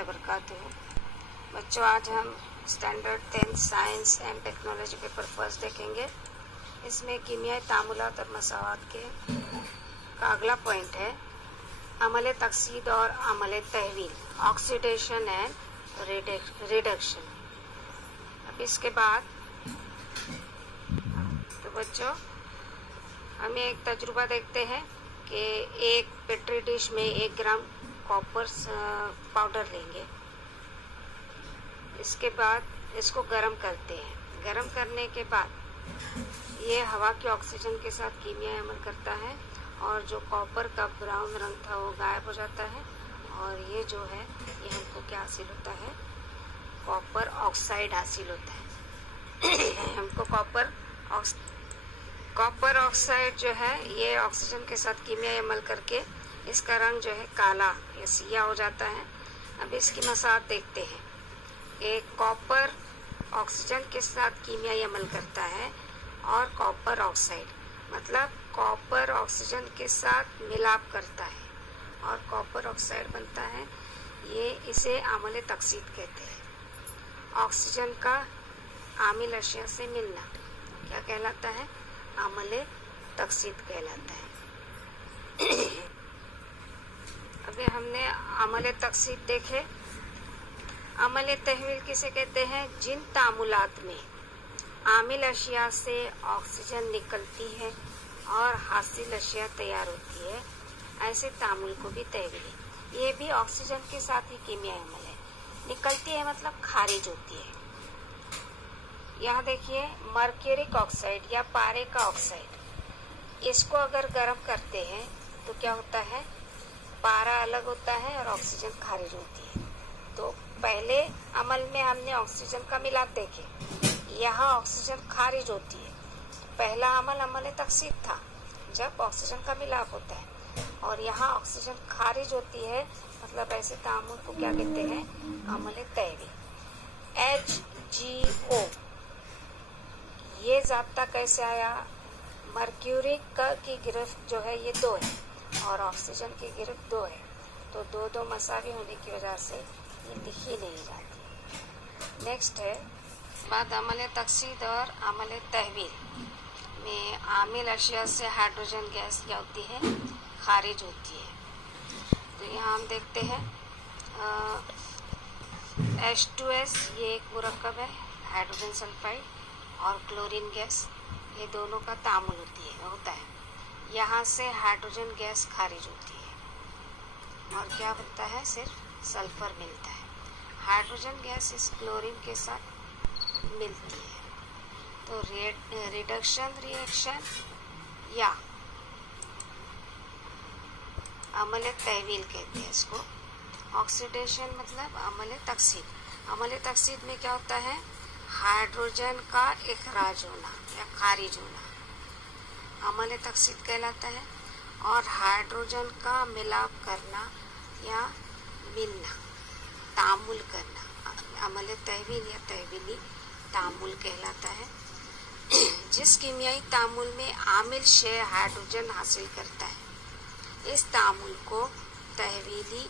वबरकातुहू। बच्चों, आज हम standard 10 science and technology paper first देखेंगे। इसमें कीमियाई तामुलात और मसावात का अगला पॉइंट है अमल तकसीद और अमल तहवील, ऑक्सीडेशन एंड रिडक्शन। अब इसके बाद तो बच्चों हम एक तजुर्बा देखते हैं कि एक पेट्री डिश में 1 ग्राम कॉपर पाउडर लेंगे। इसके बाद इसको गर्म करते हैं। गर्म करने के बाद ये हवा के ऑक्सीजन के साथ कीमियाई अमल करता है और जो कॉपर का ब्राउन रंग था वो गायब हो जाता है और ये जो है ये हमको क्या हासिल होता है, कॉपर ऑक्साइड हासिल होता है। हमको कॉपर ऑक्साइड जो है ये ऑक्सीजन के साथ कीमियाई अमल करके इसका रंग जो है काला या सिया हो जाता है। अब इसकी मसात देखते हैं। एक कॉपर ऑक्सीजन के साथ कीमियाई अमल करता है और कॉपर ऑक्साइड मतलब कॉपर ऑक्सीजन के साथ मिलाप करता है और कॉपर ऑक्साइड बनता है। ये इसे अमल तकसीद कहते हैं। ऑक्सीजन का आमिल अशिया से मिलना क्या कहलाता है, अमल तकसीद कहलाता है। अभी हमने अमल तकसीद देखे। अमल तहवील किसे कहते हैं, जिन तामुलात में आमिल अशिया से ऑक्सीजन निकलती है और हासिल अशिया तैयार होती है, ऐसे तामुल को भी तहवील। ये भी ऑक्सीजन के साथ ही कीमियाई अमल है। निकलती है मतलब खारिज होती है। यहाँ देखिए मर्क्यूरिक ऑक्साइड या पारे का ऑक्साइड, इसको अगर गर्म करते हैं तो क्या होता है, पारा अलग होता है और ऑक्सीजन खारिज होती है। तो पहले अमल में हमने ऑक्सीजन का मिलाप देखे, यहाँ ऑक्सीजन खारिज होती है। पहला अमल अमल तकसीद था जब ऑक्सीजन का मिलाप होता है और यहाँ ऑक्सीजन खारिज होती है, मतलब ऐसे तामुल को क्या कहते हैं, अमल तहवील। HgO ये ज़ाब्ता कैसे आया, मर्क्यूरिक की गिरफ्त जो है ये 2 है और ऑक्सीजन की गिरफ्त 2 है, तो 2-2 मसावी होने की वजह से ये लिखी नहीं जाती। नेक्स्ट है बाद अमल तकसीद और अमल तहवील में आमिल अशिया से हाइड्रोजन गैस क्या होती है, खारिज होती है। तो यहाँ हम देखते हैं H2S ये एक मुरक्कब है, हाइड्रोजन सल्फाइड और क्लोरीन गैस, ये दोनों का तामुल होता है। यहाँ से हाइड्रोजन गैस खारिज होती है और क्या बनता है, सिर्फ सल्फर मिलता है। हाइड्रोजन गैस इस क्लोरीन के साथ मिलती है। तो रिडक्शन रिएक्शन या अमल तहवील कहते हैं इसको। ऑक्सीडेशन मतलब अमल तकसीद। अमल तकसीद में क्या होता है, हाइड्रोजन का इखराज होना या खारिज होना अमल तकसीद कहलाता है और हाइड्रोजन का मिलाप करना या मिलना, तामुल करना अमल तहवील या तहवीली तामुल कहलाता है। जिस कीमियाई तामुल में आमिल शय हाइड्रोजन हासिल करता है, इस तामुल को तहवीली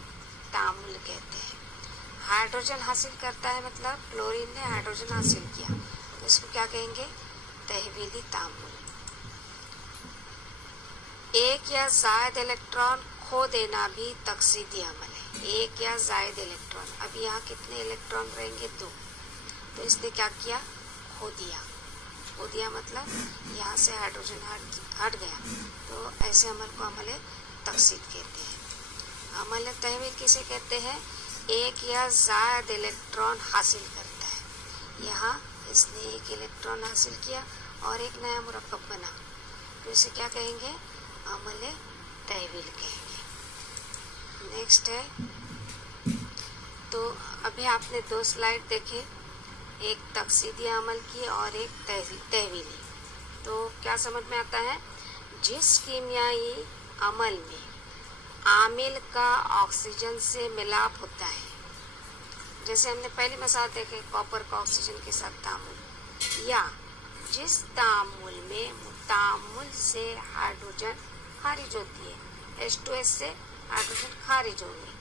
तामुल कहते हैं। हाइड्रोजन हासिल करता है मतलब क्लोरीन ने हाइड्रोजन हासिल किया, तो इसको क्या कहेंगे, तहवीली तामुल। एक या जायद इलेक्ट्रॉन खो देना भी तकसीदी अमल है। एक या जायद इलेक्ट्रॉन, अब यहाँ कितने इलेक्ट्रॉन रहेंगे, 2, तो इसने क्या किया, खो दिया मतलब यहाँ से हाइड्रोजन हट गया, तो ऐसे अमल को अमल तकसीद कहते हैं। अमल तहवील किसे कहते हैं, एक या जायद इलेक्ट्रॉन हासिल करता है। यहाँ इसने 1 इलेक्ट्रॉन हासिल किया और एक नया मुरक्कब बना, तो इसे क्या कहेंगे, अमल तहवील कहेंगे। नेक्स्ट है, तो अभी आपने 2 स्लाइड देखे, एक तकसीदी अमल की और एक तहवीली। तो क्या समझ में आता है, जिस कीमियाई अमल में आमिल का ऑक्सीजन से मिलाप होता है, जैसे हमने पहली मिसाल देखे कॉपर का ऑक्सीजन के साथ तामुल, या जिस तामुल में तामुल से हाइड्रोजन खारिज होती है, H2S से हाइड्रोजन खारिज होंगे,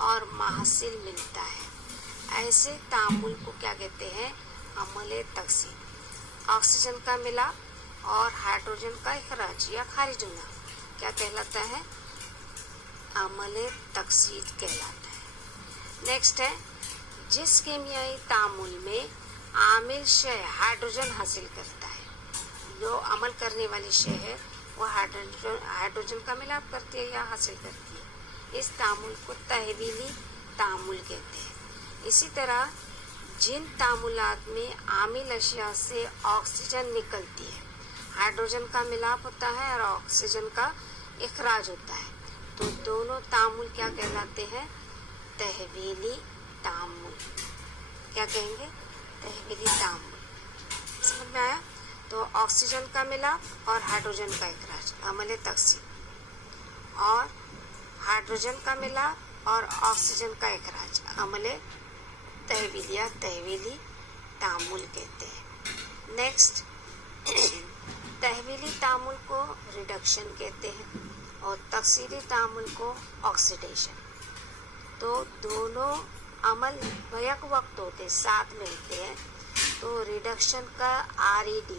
और महसिल मिलता है। ऐसे तामुल को क्या कहते हैं? अमले तकसीद। ऑक्सीजन का मिलाप और हाइड्रोजन का इखराज या खारिज होना क्या कहलाता है? अमले तकसीद कहलाता है। नेक्स्ट है, जिस कीमियाई तामुल में आमिल शय हाइड्रोजन हासिल करता है, जो अमल करने वाली शय है वो हाइड्रोजन का मिलाप करती है या हासिल करती है, इस तामुल को तहवीली तामुल कहते हैं। इसी तरह जिन तामुलात में आमिल अशिया से ऑक्सीजन निकलती है, हाइड्रोजन का मिलाप होता है और ऑक्सीजन का इखराज होता है, तो दोनों तामुल क्या कहलाते हैं? तहवीली तामुल। क्या कहेंगे? तहवीली तामुल। समझ में आया? तो ऑक्सीजन का मिलाप और हाइड्रोजन का इखराज अमले तकसीद, और हाइड्रोजन का मिलाप और ऑक्सीजन का इखराज अमले तहवील या तहवीली तामुल कहते हैं। नेक्स्ट, तहवीली तामुल को रिडक्शन कहते हैं और तकसीदी तामुल को ऑक्सीडेशन। तो दोनों अमल बैक वक्त होते, साथ में होते हैं, तो रिडक्शन का RED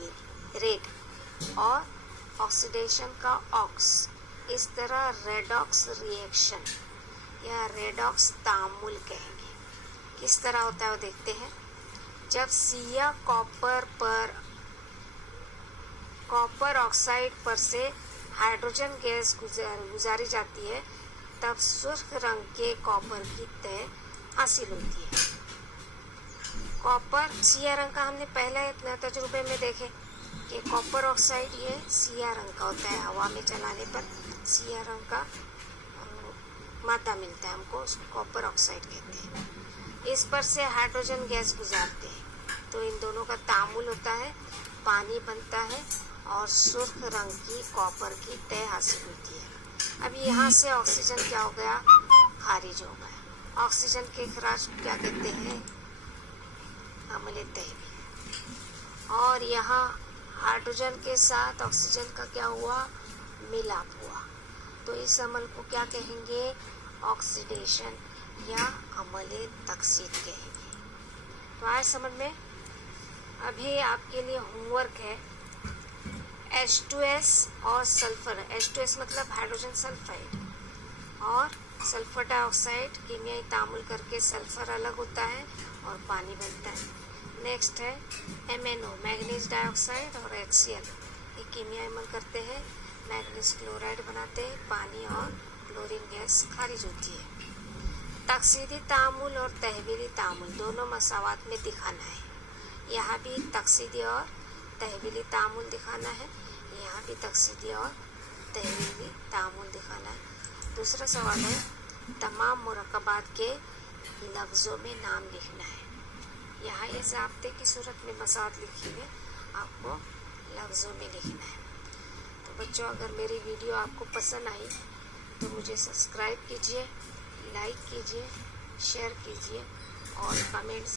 रेड और ऑक्सीडेशन का ऑक्स, इस तरह रेडॉक्स रिएक्शन या रेडॉक्स तामुल कहेंगे। किस तरह होता है वो देखते हैं। जब सिया कॉपर ऑक्साइड पर से हाइड्रोजन गैस गुजारी जाती है, तब सुर्ख रंग के कॉपर की तय हासिल होती है। कॉपर सिया रंग का हमने पहले तजुर्बे में देखे कि कॉपर ऑक्साइड ये सिया रंग का होता है, हवा में चलाने पर सिया रंग का मादा मिलता है हमको, उसको कॉपर ऑक्साइड कहते हैं। इस पर से हाइड्रोजन गैस गुजारते हैं, तो इन दोनों का तामुल होता है, पानी बनता है और सुर्ख रंग की कॉपर की तय हासिल होती है। अब यहाँ से ऑक्सीजन क्या हो गया? खारिज हो गया। ऑक्सीजन के इखराज को क्या कहते हैं? अमले तहवील। और यहाँ हाइड्रोजन के साथ ऑक्सीजन का क्या हुआ? मिलाप हुआ, तो इस अमल को क्या कहेंगे? ऑक्सीडेशन या अमले तकसीद कहेंगे। तो आए समझ में? अभी आपके लिए होमवर्क है, H2S और सल्फर। H2S मतलब हाइड्रोजन सल्फाइड, और सल्फर डाइऑक्साइड कीमियाई तामुल करके सल्फर अलग होता है और पानी बनता है। नेक्स्ट है MnO मैग्नीज डाइऑक्साइड और HCl, ये कीमियाई अमल करते हैं, मैग्नीज क्लोराइड बनाते हैं, पानी और क्लोरीन गैस खारिज होती है। तकसीदी तामुल और तहवीली तामुल दोनों मसावात में दिखाना है। यहाँ भी तकसीदी और तहवीली तामुल दिखाना है, यहाँ भी तकसीदी और तहवीली तामुल दिखाना है। दूसरा सवाल है, तमाम मुरक्कबात के लफ्ज़ों में नाम लिखना है। यहाँ ये ज़ाब्ते की सूरत में मसाद लिखी हुई, आपको लफ्ज़ों में लिखना है। तो बच्चों, अगर मेरी वीडियो आपको पसंद आई तो मुझे सब्सक्राइब कीजिए, लाइक कीजिए, शेयर कीजिए और कमेंट्स